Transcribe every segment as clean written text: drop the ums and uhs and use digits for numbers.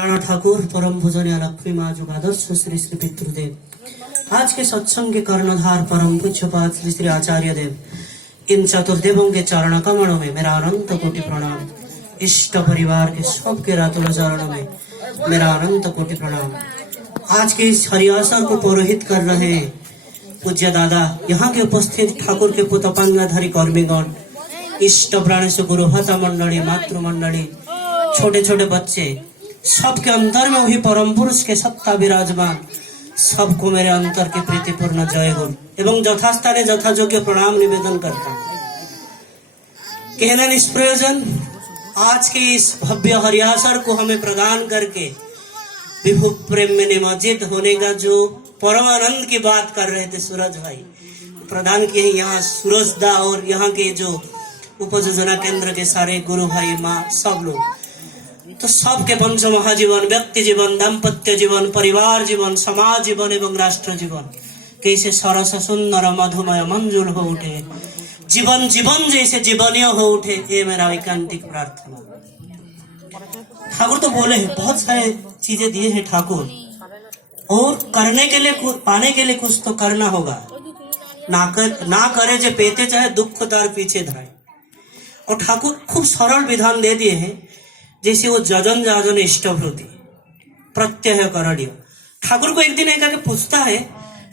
राणा ठाकुर परम पूजनीय लक्ष्मी माँ जुगादर्श श्री श्री पितृदेव। आज के सत्संग के कर्णधार परम पूज्यपाद श्री श्री आचार्य देव। इन चतुर्देवों के चरण कमलों में मेरा अनंत कोटि प्रणाम। इष्ट परिवार के सबके रातुल चरणों में मेरा अनंत कोटि प्रणाम। आज के इस हरियासर को पौरोहित कर रहे हैं पूज्य दादा, यहाँ के उपस्थित ठाकुर के पुतपांगाधारी कर्मीगण, इष्ट प्राणेश गुरु हता मंडली, मातृ मंडली, छोटे छोटे बच्चे, सबके अंतर में वही परम पुरुष के सत्ता विराजमान। सबको मेरे अंतर के प्रीतिपूर्ण जय गुरु एवं यथास्थाने यथायोग्य प्रणाम निवेदन करता हूँ। कहना निष्प्रयोजन, आज के इस भव्य हरियासर को हमें प्रदान करके विभु प्रेम में निमज्जित होने का जो परम आनंद की बात कर रहे थे सूरज भाई, प्रदान किए यहाँ सूरज दा और यहाँ के जो उपयोजना केंद्र के सारे गुरु भाई माँ सब लोग, तो सबके पंच महाजीवन, व्यक्ति जीवन, दाम्पत्य जीवन, परिवार जीवन, समाज जीवन एवं राष्ट्र जीवन कैसे सरस सुंदर मधुमय मंजुल हो उठे, जीवन जीवन जैसे जीवनीय हो उठे, ये मेरा एकांतिक प्रार्थना। ठाकुर तो बोले हैं, बहुत सारे चीजें दिए हैं ठाकुर, और करने के लिए, पाने के लिए कुछ तो करना होगा। ना करे जो पेते चाहे दुख तार पीछे धाए। और ठाकुर खूब सरल विधान दे दिए हैं, जैसे वो जजन जाजन इष्टभृति प्रत्यय करणीय। ठाकुर को एक दिन एक आके पूछता है,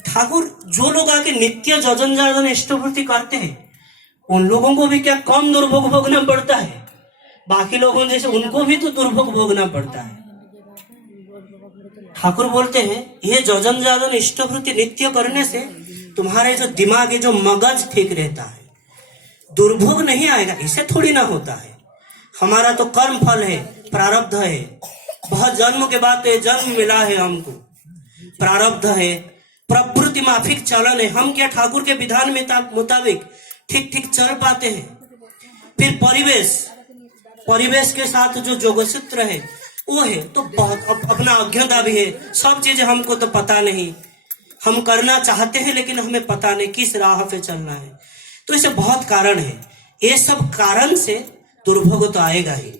ठाकुर जो लोग आके नित्य जजन जाजन इष्टभृति करते हैं उन लोगों को भी क्या कम दुर्भोग भोगना पड़ता है? बाकी लोगों जैसे उनको भी तो दुर्भोग भोगना पड़ता है। ठाकुर बोलते हैं, ये जजन जाजन इष्टभृति नित्य करने से तुम्हारे जो दिमाग है, जो मगज ठीक रहता है, दुर्भोग नहीं आएगा। इसे थोड़ी ना होता है। हमारा तो कर्म फल है, प्रारब्ध है। बहुत जन्म के बाद तो ये जन्म मिला है हमको, प्रारब्ध है, प्रवृत्ति माफिक चलन है। हम क्या ठाकुर के विधान में मुताबिक ठीक ठीक चल पाते हैं? फिर परिवेश के साथ जो जोगसूत्र है वो है, तो बहुत अपना अज्ञता भी है। सब चीजें हमको तो पता नहीं, हम करना चाहते हैं लेकिन हमें पता नहीं किस राह पे चलना है। तो ऐसे बहुत कारण है। ये सब कारण से दुर्भोग तो आएगा ही,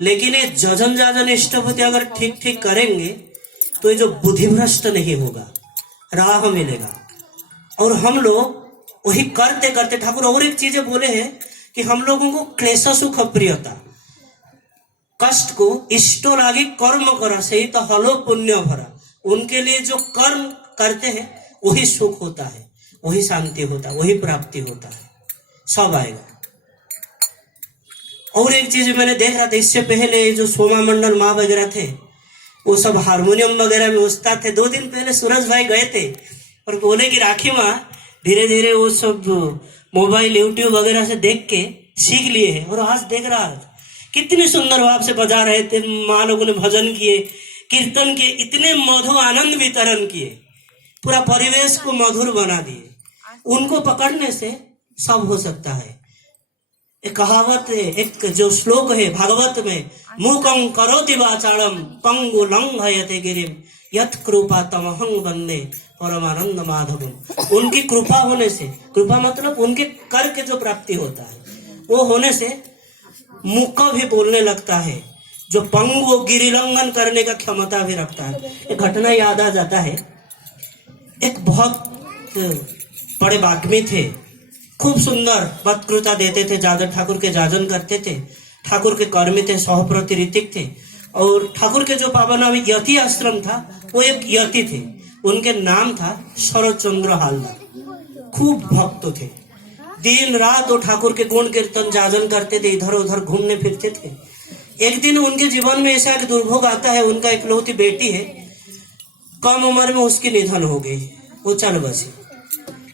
लेकिन ये जजन जाजन इष्टभूति अगर ठीक ठीक करेंगे तो ये जो बुद्धिभ्रष्ट नहीं होगा, राह मिलेगा। और हम लोग वही करते करते, ठाकुर और एक चीजें बोले हैं कि हम लोगों को क्लेश सुख प्रियता, कष्ट को इष्टो लागी कर्म करा सही तो हलो पुण्य भरा। उनके लिए जो कर्म करते हैं वही सुख होता है, वही शांति होता है, वही प्राप्ति होता है, सब आएगा। और एक चीज मैंने देख रहा था, इससे पहले जो सोमा मंडल माँ वगैरह थे वो सब हारमोनियम वगैरह में उस्ताद थे। 2 दिन पहले सूरज भाई गए थे और बोले कि राखी माँ धीरे धीरे वो सब मोबाइल यूट्यूब वगैरह से देख के सीख लिए हैं। और आज देख रहा था कितने सुंदर भाव से बजा रहे थे माँ लोगों ने, भजन किए, कीर्तन किए, इतने मधुर आनंद वितरण किए, पूरा परिवेश को मधुर बना दिए। उनको पकड़ने से सब हो सकता है। एक कहावत है, एक जो श्लोक है भागवत में, मूकं करोति वाचालम पंगु लंघयते गिरिम यत् कृपा तमहं वंदे परमानंद माधवम। उनकी कृपा होने से, कृपा मतलब उनके कर के जो प्राप्ति होता है वो होने से मूक भी बोलने लगता है, जो पंगु गिरिलंघन करने का क्षमता भी रखता है। एक घटना याद आ जाता है, एक बहुत बड़े बाग्मी थे, खूब सुंदर वक्तृता देते थे, जाजन ठाकुर के जाजन करते थे, ठाकुर के कर्मी थे, सहप्रति ऋतिक थे। और ठाकुर के जो पावनामी यति आश्रम था वो एक यति थे, उनके नाम था शरद चंद्र हालदार। खूब भक्त थे, दिन रात वो ठाकुर के गुण कीर्तन जाजन करते थे, इधर उधर घूमने फिरते थे। एक दिन उनके जीवन में ऐसा एक दुर्भोग आता है, उनका इकलौती बेटी है, कम उम्र में उसकी निधन हो गई, वो चल बसी।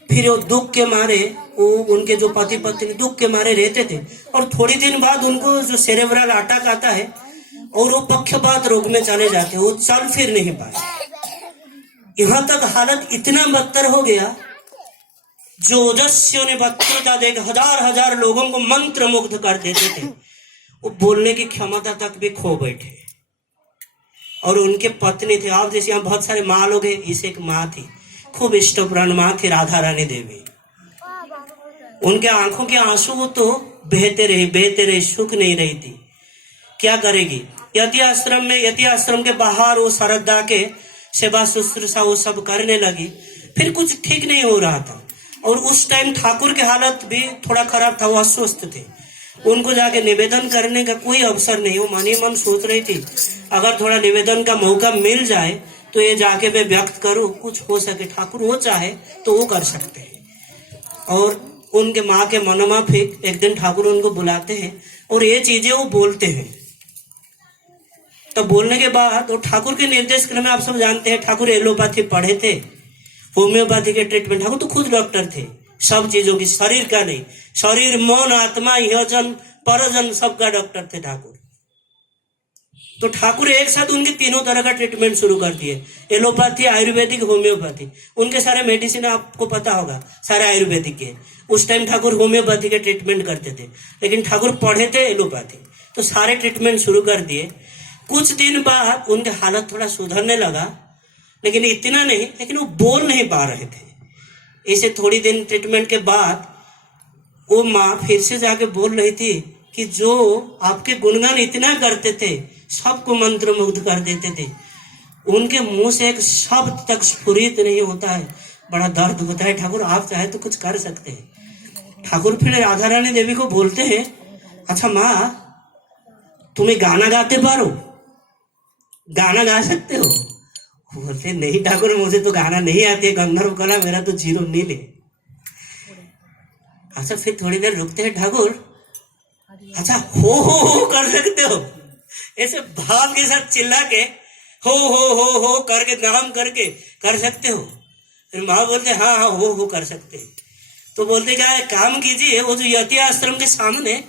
फिर वो दुख के मारे, वो उनके जो पति पत्नी दुख के मारे रहते थे। और थोड़ी दिन बाद उनको जो सेरेब्रल अटैक आता है और वो पक्षपात रोग में चले जाते, वो चल फिर नहीं पाए। यहाँ तक हालत इतना बदतर हो गया, जो ओजस्वियों ने वक्तृता देकर हजार हजार लोगों को मंत्र मुग्ध कर देते थे, वो बोलने की क्षमता तक भी खो बैठे। और उनके पत्नी थे, आप जैसे यहाँ बहुत सारे माँ लोग हैं, इसे एक माँ थी, खूब इष्टप्राण माँ थी, राधा रानी देवी। उनके आंखों के आंसू तो बहते रहे, सुख नहीं रही थी। क्या करेगी? यति आश्रम के बाहर वो श्रद्धा के सेवा शुश्रूषा वो सब करने लगी। फिर कुछ ठीक नहीं हो रहा था, और उस टाइम ठाकुर की हालत भी थोड़ा खराब था, वो अस्वस्थ थे। उनको जाके निवेदन करने का कोई अवसर नहीं। वो मन ही मन सोच रही थी अगर थोड़ा निवेदन का मौका मिल जाए तो ये जाके मैं व्यक्त करूं, कुछ हो सके, ठाकुर वो चाहे तो वो कर सकते हैं। और उनके माँ के मनोमाफिक एक दिन ठाकुर उनको बुलाते हैं और ये चीजें वो बोलते हैं। तो बोलने के बाद वो ठाकुर के निर्देश क्रम में, आप सब जानते हैं ठाकुर एलोपैथी पढ़े थे, होम्योपैथी के ट्रीटमेंट, ठाकुर तो खुद डॉक्टर थे सब चीजों की, शरीर का नहीं, शरीर मन आत्मा यजन परजन सबका डॉक्टर थे ठाकुर। तो ठाकुर एक साथ उनके तीनों तरह का ट्रीटमेंट शुरू कर दिए, एलोपैथी, आयुर्वेदिक, होम्योपैथी। उनके सारे मेडिसिन आपको पता होगा, सारे आयुर्वेदिक के। उस टाइम ठाकुर होम्योपैथी के ट्रीटमेंट करते थे, लेकिन ठाकुर पढ़े थे एलोपैथी, तो सारे ट्रीटमेंट शुरू कर दिए। कुछ दिन बाद उनके हालत थोड़ा सुधरने लगा, लेकिन इतना नहीं, लेकिन वो बोल नहीं पा रहे थे। इसे थोड़ी दिन ट्रीटमेंट के बाद वो माँ फिर से जाके बोल रही थी कि जो आपके गुणगान इतना करते थे, सबको मंत्र मुग्ध कर देते थे, उनके मुंह से एक शब्द तक स्फुरित नहीं होता है, बड़ा दर्द होता है। ठाकुर आप चाहे तो कुछ कर सकते हैं। ठाकुर फिर राधा रानी देवी को बोलते हैं, अच्छा माँ तुम्हें गाना गाते पारो, गाना गा सकते हो? बोलते नहीं ठाकुर मुझे तो गाना नहीं आती है, गंधर्व कला मेरा तो जीरो नील है। अच्छा फिर थोड़ी देर रुकते हैं ठाकुर, अच्छा हो कर सकते हो? ऐसे भाव के साथ चिल्ला के हो करके नाम करके कर सकते हो? फिर माँ बोलते हाँ हाँ हो कर सकते हैं। तो बोलते क्या है, काम कीजिए, वो जो यति आश्रम के सामने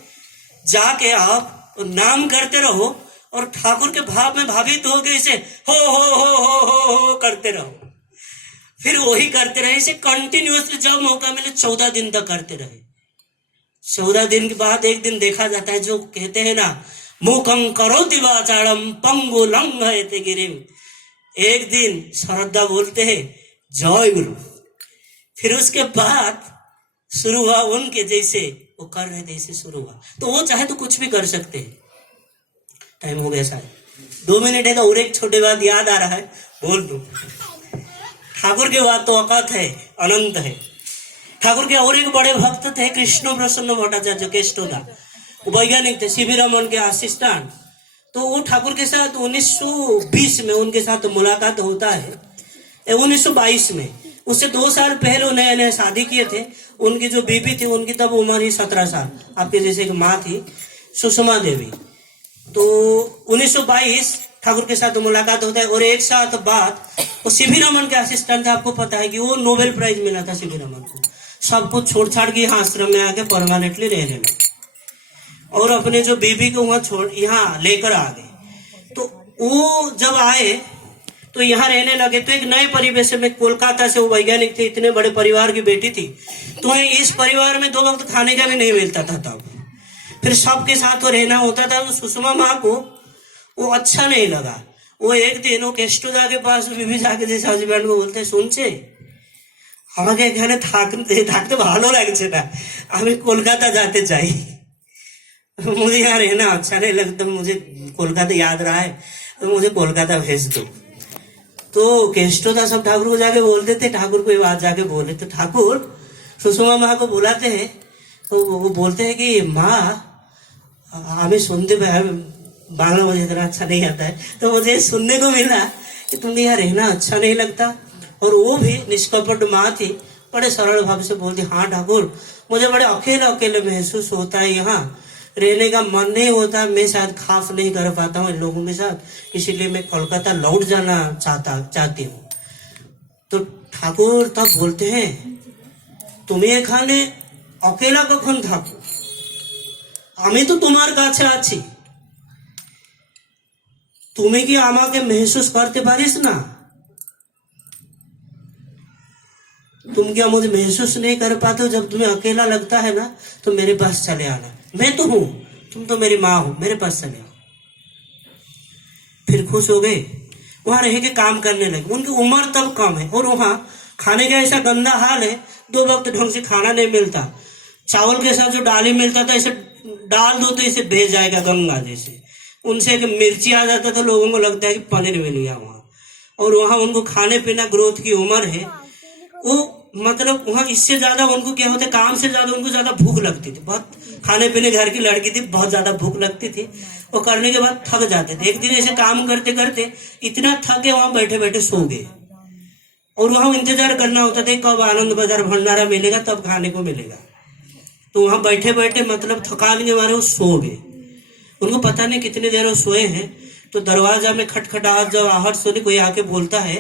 जाके आप नाम करते रहो और ठाकुर के भाव में भावित हो गए, इसे हो करते रहो। फिर वही करते रहे, इसे कंटिन्यूअसली जब मौका मिले 14 दिन तक करते रहे। 14 दिन के बाद एक दिन देखा जाता है, जो कहते हैं ना मूकं करोति वाचालम पंगु लंघयते गिरिम, एक दिन श्रद्धा बोलते हैं जय गुरु। फिर उसके बाद शुरू हुआ उनके जैसे वो कर रहे थे, ऐसे शुरू हुआ। तो वो चाहे तो कुछ भी कर सकते हैं। टाइम हो गया शायद, 2 मिनट है तो और एक छोटे बात याद आ रहा है, बोल दो। ठाकुर के बात तो अकथ है, अनंत है। ठाकुर के और एक बड़े भक्त थे कृष्ण प्रसन्न भट्टाचार्य केष्टोदा, वैज्ञानिक थे, सीवी रमन के असिस्टेंट। तो वो ठाकुर के साथ 1920 में उनके साथ मुलाकात होता है, 1922 में। उससे 2 साल पहले वो नए नए शादी किए थे। उनकी जो बीबी थी उनकी तब उम्र ही 17 साल, आपके जैसे एक माँ थी सुषमा देवी। तो 1922 ठाकुर के साथ मुलाकात होता है, और एक साथ बाद वो सीवी रमन के असिस्टेंट थे। आपको पता है कि वो नोबेल प्राइज मिला था सीवी रमन को। सब कुछ छोड़ छाड़ के यहाँ आश्रम में आके परमानेंटली रहने लगे, और अपने जो बीबी को वहां छोड़ यहाँ लेकर आ गए। तो वो जब आए तो यहाँ रहने लगे, तो एक नए परिवेश में, कोलकाता से वो वैज्ञानिक थे, इतने बड़े परिवार की बेटी थी, तो इस परिवार में 2 वक्त खाने का भी नहीं मिलता था तब। फिर सबके साथ वो रहना होता था। तो सुषमा माँ को वो अच्छा नहीं लगा। वो एक दिन वो केष्टोदा के पास बीबी जाके जैसे हस्बैंड को बोलते, শুনছে আমাকে এখানে থাকতে ভালো লাগছে না, আমি কলকাতা जाते চাই, मुझे यहाँ रहना अच्छा नहीं लगता, मुझे कोलकाता याद रहा है, तो मुझे कोलकाता भेज दो। तो केष्टोदा सब ठाकुर को जाके बोलते थे, ठाकुर को ये बात जाके बोले तो ठाकुर सुषमा माँ को बुलाते हैं। तो वो बोलते हैं कि माँ हमें सुनते बांग्ला मुझे इतना अच्छा नहीं आता है, तो मुझे सुनने को मिला कि तुम्हें यहाँ रहना अच्छा नहीं लगता। और वो भी निष्कपट माँ थी, बड़े सरल भाव से बोलती, हाँ ठाकुर मुझे बड़े अकेले अकेले महसूस होता है, यहाँ रहने का मन नहीं होता, मैं शायद खास नहीं कर पाता हूँ इन लोगों के साथ, इसीलिए मैं कोलकाता लौट जाना चाहती हूँ। तो ठाकुर तब बोलते हैं, তুমি এখানে অকেলা কখন থাকো, আমি তো তোমার কাছে আছি, তুমি কি আমাকে महसूस करते पारिस ना? तुम क्या मुझे महसूस नहीं कर पाते हो? जब तुम्हें अकेला लगता है ना तो मेरे पास चले आना, मैं तो हूं, तुम तो मेरी माँ हो, मेरे पास चले आओ। फिर खुश हो गए, वहां रह के काम करने लगे। उनकी उम्र तब कम है और वहां खाने का ऐसा गंदा हाल है, 2 वक्त ढंग से खाना नहीं मिलता। चावल के साथ जो डाली मिलता था, इसे डाल दो तो इसे बह जाएगा गंगा जैसे, उनसे एक मिर्ची आ जाता तो लोगों को लगता है कि पनीर मिल गया वहाँ। और वहाँ उनको खाने पीना, ग्रोथ की उम्र है वो, मतलब वहाँ इससे ज्यादा उनको क्या होता है, काम से ज्यादा उनको ज्यादा भूख लगती थी। बहुत खाने पीने घर की लड़की थी, बहुत ज्यादा भूख लगती थी। वो करने के बाद थक जाते थे। एक दिन ऐसे काम करते करते इतना थके वहां बैठे बैठे सो गए। और वहां इंतजार करना होता था कब आनंद बाजार भंडारा मिलेगा तब खाने को मिलेगा। तो वहां बैठे बैठे मतलब थकान के मारे वो सो गए। उनको पता नहीं कितनी देर वो सोए हैं। तो दरवाजा में खटखटाहट, जब आहट सुनी, कोई आके बोलता है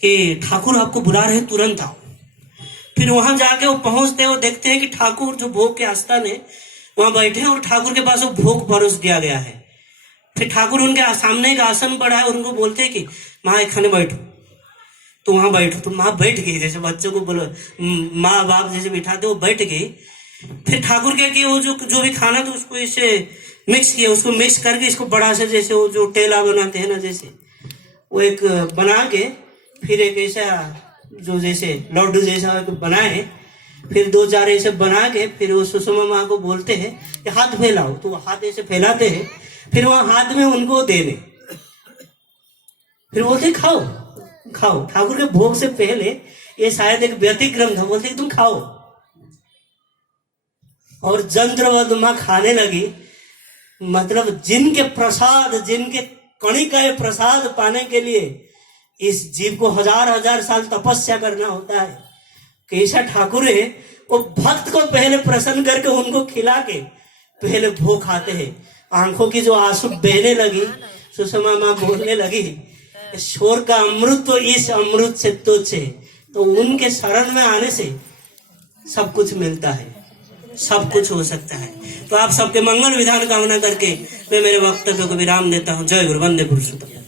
कि ठाकुर आपको बुला रहे, तुरंत आओ। फिर वहां जाके वो पहुंचते हैं, वो देखते हैं कि ठाकुर जो भोग के आस्थान है वहां बैठे हैं और ठाकुर के पास वो भोग परोस दिया गया है। फिर ठाकुर उनके सामने एक आसन पड़ा है, उनको बोलते हैं कि माँ एक खाने बैठो। तो वहां बैठो। तो माँ बैठ गई, जैसे बच्चों को बोलो माँ बाप जैसे बिठाते वो बैठ गई। फिर ठाकुर के कि वो जो भी खाना था उसको इसे मिक्स किया, उसको मिक्स करके इसको बड़ा से, जैसे वो जो टेला बनाते हैं ना, जैसे वो एक बना के फिर एक ऐसा जो जैसे लड्डू जैसा बनाए, फिर 2-4 ऐसे बना के फिर वो सुषमा माँ को बोलते हैं कि हाथ फैलाओ। तो वो हाथ ऐसे फैलाते हैं, फिर वहां हाथ में उनको देने, फिर बोलते खाओ खाओ। ठाकुर के भोग से पहले ये शायद एक व्यतिक्रम था, बोलते तुम खाओ। और जंत्रवध माँ खाने लगी। मतलब जिनके प्रसाद, जिनके कणिका प्रसाद पाने के लिए इस जीव को 1000 साल तपस्या करना होता है, कैसा ठाकुर है वो भक्त को पहले प्रसन्न करके उनको खिला के पहले भोग खाते हैं। आंखों की जो आंसू बहने लगी, सुषमा माँ बोलने लगी शोर का अमृत तो इस अमृत से तुच्छ है। तो उनके शरण में आने से सब कुछ मिलता है, सब कुछ हो सकता है। तो आप सबके मंगल विधान कामना करके मैं मेरे वक्तव्य को विराम देता हूँ। जय गुरु, वंदे पुरुषोत्तम।